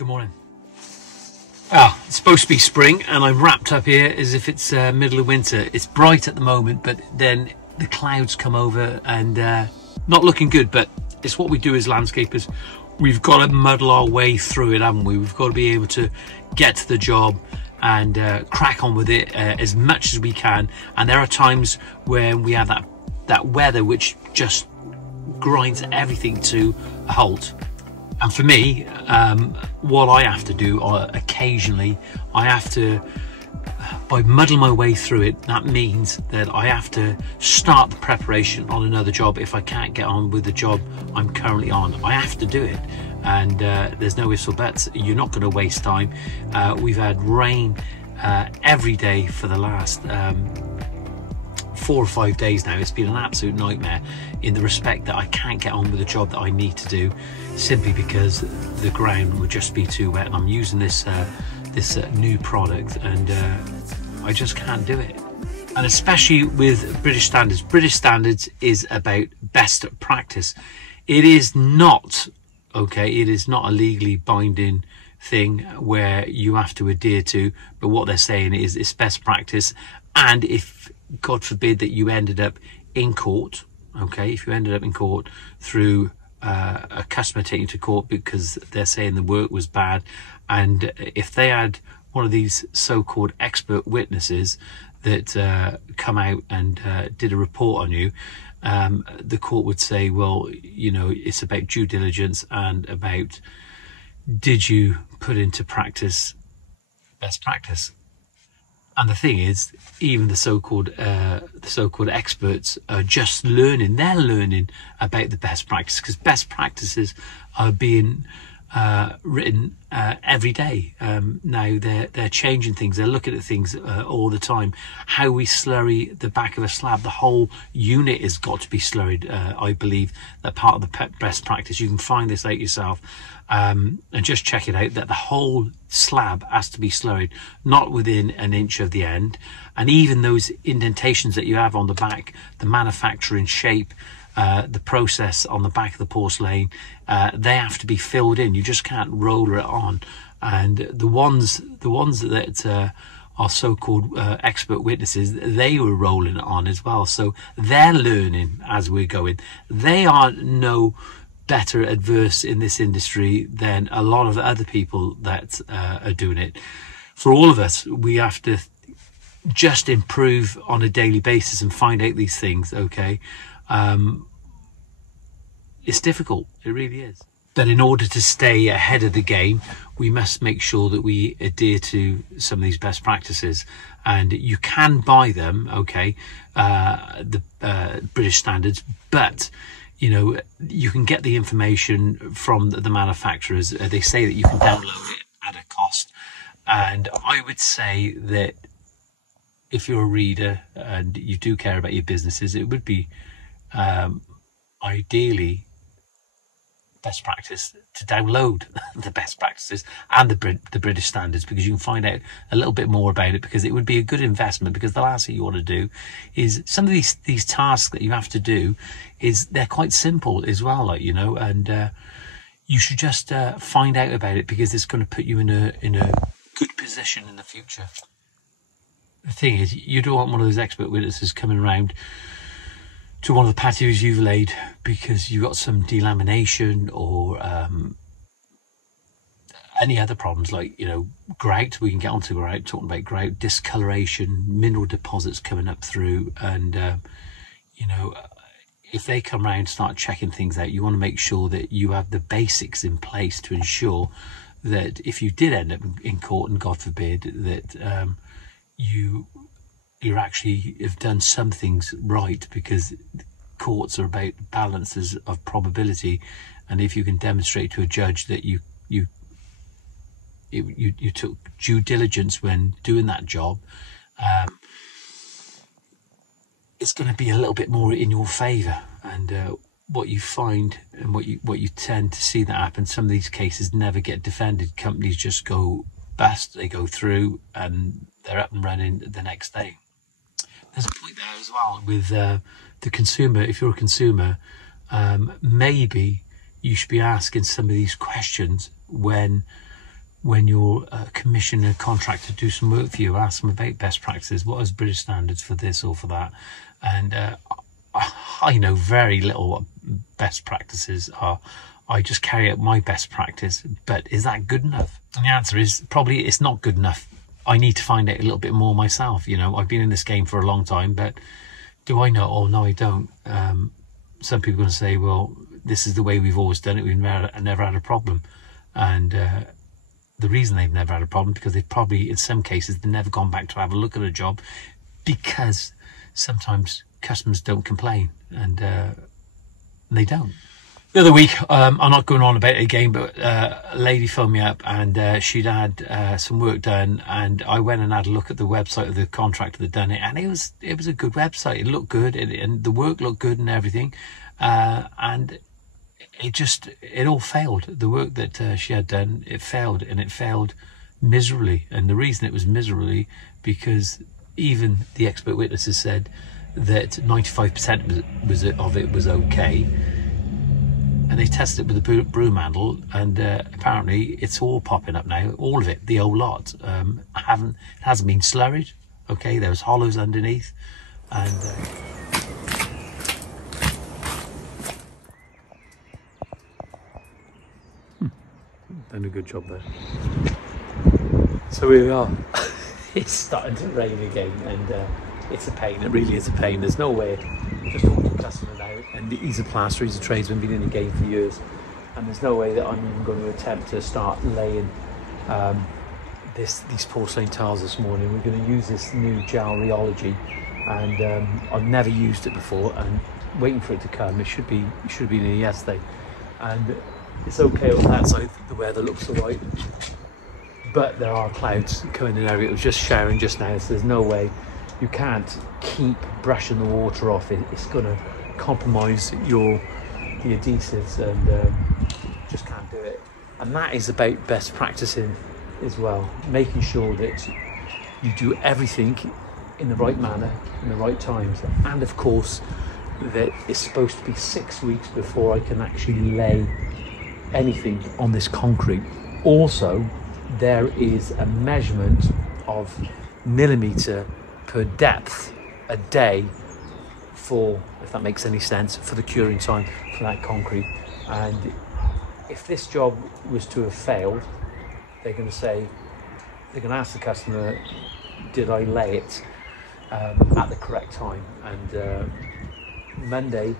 Good morning. It's supposed to be spring and I'm wrapped up here as if it's middle of winter. It's bright at the moment, but then the clouds come over and not looking good, but it's what we do as landscapers. We've got to muddle our way through it, haven't we? We've got to be able to get to the job and crack on with it as much as we can. And there are times when we have that weather which just grinds everything to a halt. And for me, what I have to do occasionally, I have to, by muddling my way through it, that means that I have to start the preparation on another job if I can't get on with the job I'm currently on. I have to do it, and there's no ifs or buts. You're not going to waste time. We've had rain every day for the last 4 or 5 days now. It's been an absolute nightmare in the respect that I can't get on with the job that I need to do, simply because the ground would just be too wet. And I'm using this new product, and I just can't do it. And especially with British standards. British standards is about best practice. It is not, okay, it is not a legally binding thing where you have to adhere to, but what they're saying is it's best practice. And if God forbid that you ended up in court, okay, if you ended up in court through a customer taking you to court because they're saying the work was bad, and if they had one of these so-called expert witnesses that come out and did a report on you, the court would say, well, you know, it's about due diligence and about did you put into practice best practice. And the thing is, even the so-called experts are just learning. They're learning about the best practice, because best practices are being written every day. Now they're changing things. They're looking at things all the time. How we slurry the back of a slab, the whole unit has got to be slurried. I believe that part of the best practice. You can find this out yourself. And just check it out, that the whole slab has to be slurried, not within an inch of the end. And even those indentations that you have on the back, the manufacturing shape, the process on the back of the porcelain, they have to be filled in. You just can't roller it on. And the ones that are so-called expert witnesses, they were rolling it on as well. So they're learning as we're going. They are no better adverse in this industry than a lot of other people that are doing it. For all of us, we have to just improve on a daily basis and find out these things, okay? It's difficult, it really is. But in order to stay ahead of the game, we must make sure that we adhere to some of these best practices. And you can buy them, okay, the British standards, but you know, you can get the information from the manufacturers. They say that you can download it at a cost. And I would say that if you're a reader and you do care about your businesses, it would be ideally best practice to download the best practices and the British standards, because you can find out a little bit more about it, because it would be a good investment. Because the last thing you want to do is some of these tasks that you have to do is they're quite simple as well, like, you know, and you should just find out about it, because it's going to put you in a good position in the future. The thing is, you don't want one of those expert witnesses coming around to one of the patios you've laid because you got some delamination or any other problems, like, you know, grout. We can get onto grout, talking about grout, discoloration, mineral deposits coming up through. And, you know, if they come around and start checking things out, you want to make sure that you have the basics in place to ensure that if you did end up in court, and God forbid, that you actually have done some things right, because courts are about balances of probability. And if you can demonstrate to a judge that you took due diligence when doing that job, it's going to be a little bit more in your favour. And what you find and what you tend to see that happen, some of these cases never get defended. Companies just go bust, they go through, and they're up and running the next day. There's a point there as well with the consumer. If you're a consumer, maybe you should be asking some of these questions when when you're commissioning a contractor to do some work for you, ask them about best practices. What is British standards for this or for that? And I know very little what best practices are. I just carry out my best practice, but is that good enough? And the answer is probably it's not good enough. I need to find out a little bit more myself. You know, I've been in this game for a long time, but do I know? Oh, no, I don't. Some people are going to say, well, this is the way we've always done it. We've never had a problem. And the reason they've never had a problem, because they've probably, in some cases, they've never gone back to have a look at a job, because sometimes customers don't complain, and they don't. The other week, I'm not going on about it again, but a lady phoned me up, and she'd had some work done, and I went and had a look at the website of the contractor that done it, and it was a good website. It looked good, and the work looked good and everything, and it all failed. The work that she had done, it failed, and it failed miserably. And the reason it was miserably, because even the expert witnesses said that 95% of it was okay, and they tested it with the broom handle, and apparently it's all popping up now, all of it, the whole lot. Hasn't been slurried. Okay, there was hollows underneath, and done a good job there. So here we are. It's starting to rain again, and it's a pain. It really is a pain. There's no way. Just talking to a customer now, and he's a plasterer, he's a tradesman, been in the game for years, and there's no way that I'm even going to attempt to start laying these porcelain tiles this morning. We're going to use this new gel rheology, and I've never used it before, and waiting for it to come. It should be in here yesterday, and it's okay on that side. The weather looks alright, but there are clouds coming in there. It was just showering just now, so there's no way. You can't keep brushing the water off. It's going to compromise the adhesives, and just can't do it. And that is about best practicing as well, making sure that you do everything in the right manner, in the right times, and of course that it's supposed to be 6 weeks before I can actually lay anything on this concrete. Also, there is a measurement of millimetre per depth a day for, if that makes any sense, for the curing time for that concrete. And if this job was to have failed, they're going to ask the customer, did I lay it at the correct time? And Monday,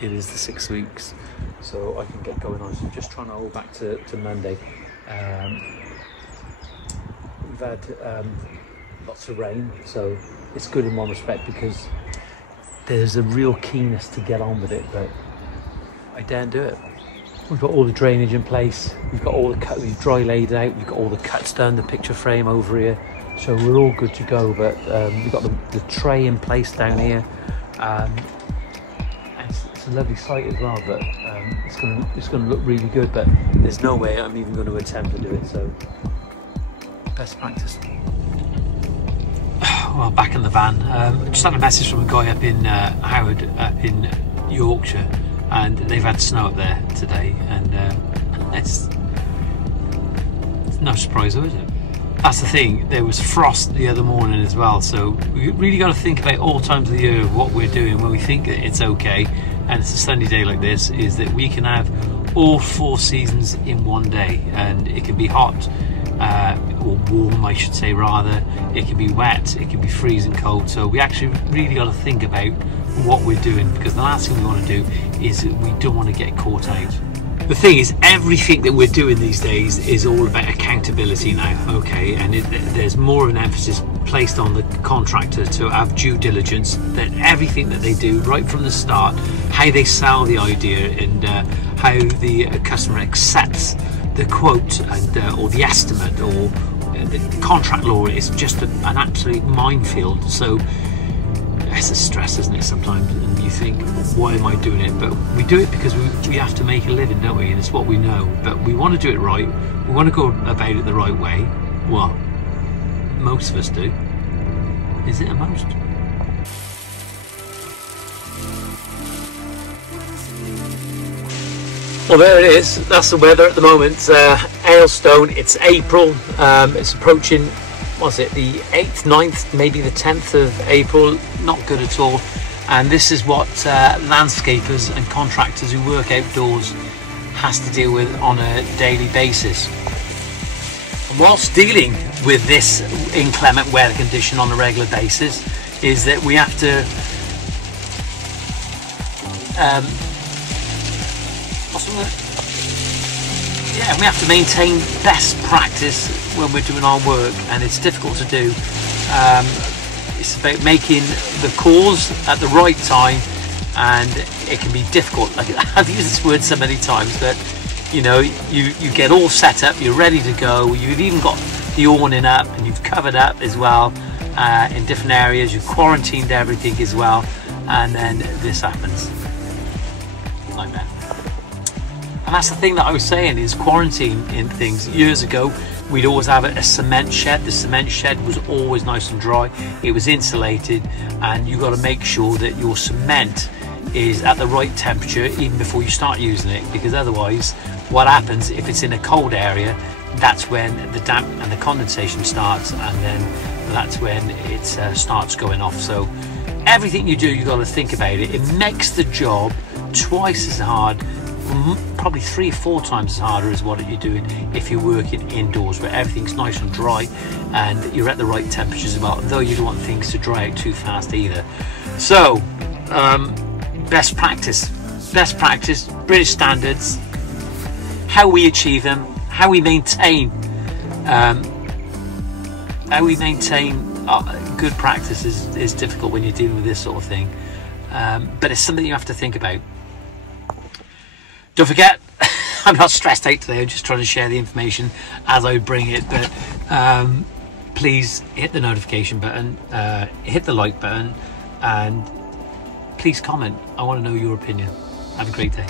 it is the 6 weeks, so I can get going on. So I'm just trying to hold back to Monday. We've had lots of rain, so it's good in one respect, because there's a real keenness to get on with it, but I daren't do it. We've got all the drainage in place, we've got all the cut, we've dry laid out, we've got all the cuts done, the picture frame over here, so we're all good to go. But we've got the tray in place down here, and it's a lovely site as well, but it's gonna look really good, but there's no way I'm even going to attempt to do it. So best practice. Well, back in the van, just had a message from a guy up in Howard, up in Yorkshire, and they've had snow up there today, and it's no surprise, though, is it? That's the thing, there was frost the other morning as well, so we really got to think about all times of the year of what we're doing when we think that it's okay, and it's a sunny day like this, is that we can have all 4 seasons in one day, and it can be hot, or warm I should say rather, it can be wet, it can be freezing cold. So we actually really got to think about what we're doing, because the last thing we want to do is we don't want to get caught out. The thing is, everything that we're doing these days is all about accountability now, okay, and there's more of an emphasis placed on the contractor to have due diligence, that everything that they do right from the start, how they sell the idea, and how the customer accepts the quote, and or the estimate, or the contract law is just an absolute minefield. So it's a stress, isn't it, sometimes, and you think, why am I doing it? But we do it because we have to make a living, don't we? And it's what we know, but we want to do it right, we want to go about it the right way. Well, most of us do. Is it a most? Well, there it is. That's the weather at the moment. Hailstone. It's April. It's approaching, what's it, the 8th, 9th, maybe the 10th of April. Not good at all. And this is what landscapers and contractors who work outdoors has to deal with on a daily basis. And whilst dealing with this inclement weather condition on a regular basis, is that we have to we have to maintain best practice when we're doing our work, and it's difficult to do. It's about making the calls at the right time, and it can be difficult. Like, I've used this word so many times, but you know, you get all set up, you're ready to go, you've even got the awning up and you've covered up as well in different areas, you've quarantined everything as well, and then this happens like that. And that's the thing that I was saying, is quarantine in things. Years ago, we'd always have a cement shed. The cement shed was always nice and dry. It was insulated, and you got to make sure that your cement is at the right temperature even before you start using it, because otherwise what happens if it's in a cold area, that's when the damp and the condensation starts, and then that's when it starts going off. So everything you do, you got to think about it. It makes the job twice as hard, probably 3 or 4 times as harder as what you're doing if you're working indoors, where everything's nice and dry and you're at the right temperatures as well, though you don't want things to dry out too fast either. So best practice, British standards, how we achieve them, how we maintain good practice is difficult when you're dealing with this sort of thing, but it's something you have to think about. Don't forget, I'm not stressed out today, I'm just trying to share the information as I bring it, but please hit the notification button, hit the like button, and please comment. I want to know your opinion. Have a great day.